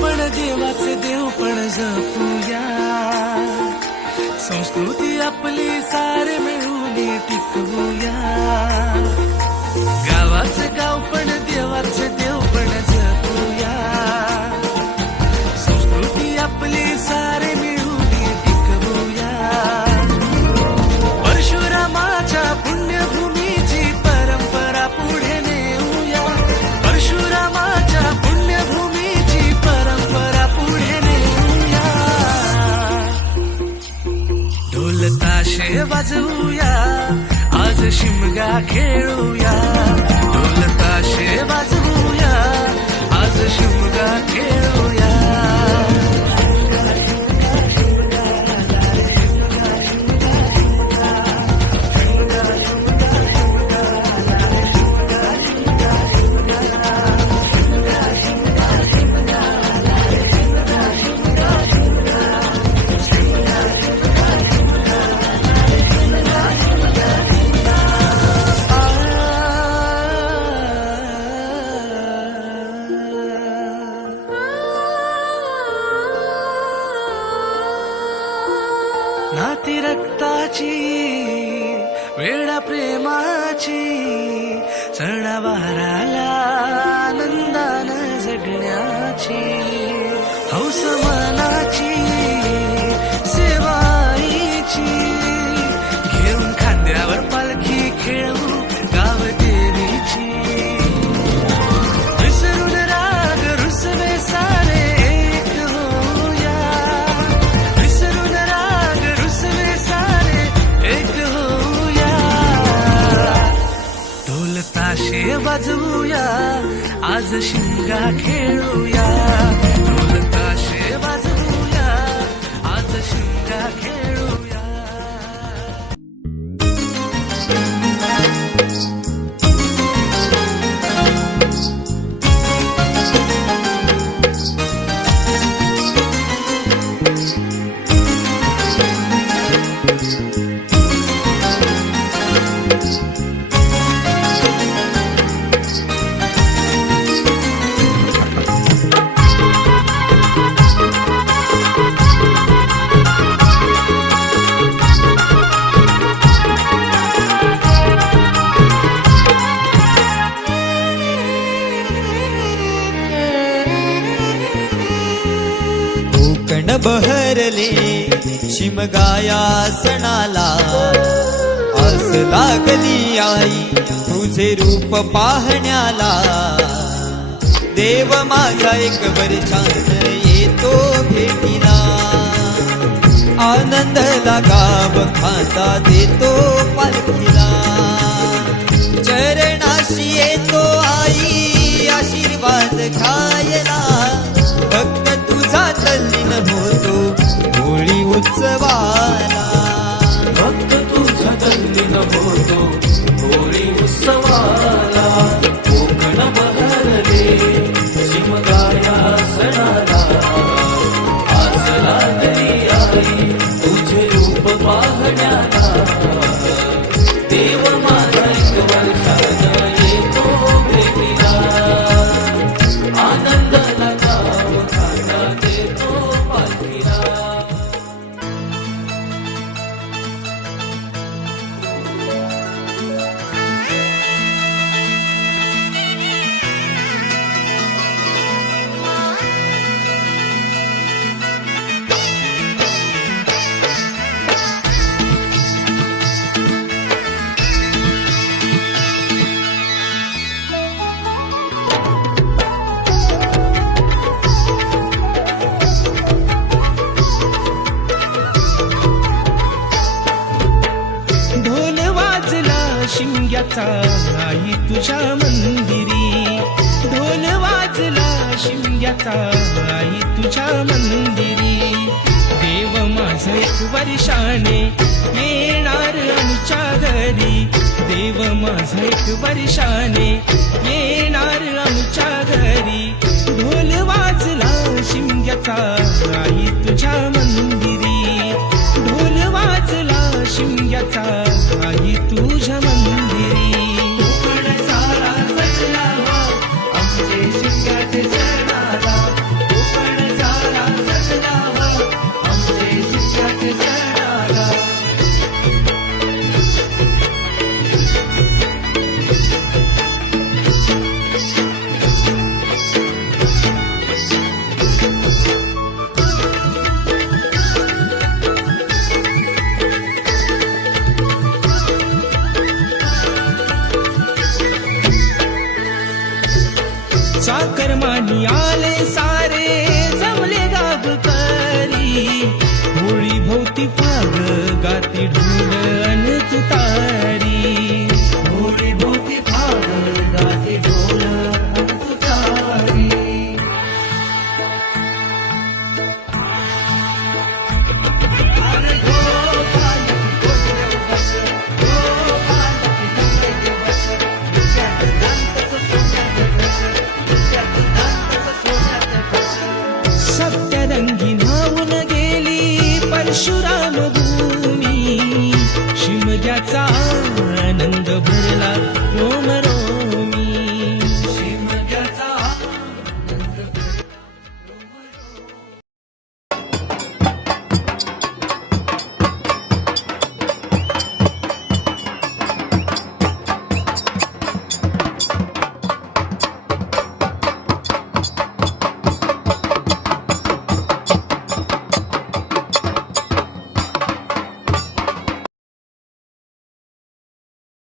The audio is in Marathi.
आपण देवाचे देवपण जपूया, संस्कृती आपली सारे मिळून टिकवूया. गावाचे गावपण देवाचे देवपण जपूया, संस्कृती आपली सारे मिळून टिकवूया. परशुरामाच्या पुण्यभूमीची परंपरा पुढे नेऊया, परशुरामाच्या पुण्यभूमीची परंपरा पुढे नेऊया. ढोल ताशे वाजवूया, आज शिमगा खेळूया. ढोल ताशे वाजवूया, आज शिमगा खेळूया. नाती रक्ताची वेडा प्रेमाची, सणावाराला आनंदानं जगण्याची, हौस मनाची सेवाईची. घेऊन खांद्यावर पालखी खेळू गाव देवीची. विसरून राग रुसवे सारे एक होऊया, विसरून राग रुसवे सारे एक होऊया. ढोल ताशे वाजवूया, आज शिमगा खेळूया. ढोल ताशे वाजवूया, आज शिमगा खेळूया. बहरले शिमगाया सणाला, आस लागली आई तुझे रूप पाहण्याला. देव माझा एक वर्षान येतो भेटीला, आनंद गाव खाता देतो पालखीला. चरणाशी येतो आई आशीर्वाद खायला, भक्त तुझा तल्लीन होतो होळी उत्सवाला. भक्त तुझा तल्लीन होतो होळी उत्सवाला. कोकण बहरले शिमगाया सणाला, आज लागली आई तुझे रूप पाहण्याला. देव माझा एक वर्षानं येतो भेटीला, आनंदाला गाव खाता देतो पालखीला. शिमग्याचा आई तुझ्या मंदिरी, ढोल वाजला शिमग्याचा आई तुझ्या मंदिरी. देव माझा एक वर्षाने येणार आमच्या घरी, देव माझा एक वर्षाने येणार आमच्या घरी. ढोल वाजला शिमग्याचा आई तुझ्या मंदिरी, ढोल वाजला शिमग्याचा आई तुझ्या मंदिरी. कोकण सारा सजला आमचे शिमग्याचे सणाला, कोकण धर्मानी आले सारे जमले गावकरी होळी भोवती फाग गाती ढोल अन तुतारी होळी भोवती फाग गाते ढोल अन तुतारी अरे गो पालकी गोंधळ बस, गो पालकी ढवळे बस, डोक्यात दांतच सोन्याचं बस, डोक्यात दांतच सोन्याचं बस. सप्तरंगी न्हावून गेली परशुराम भूमी शिमग्याचा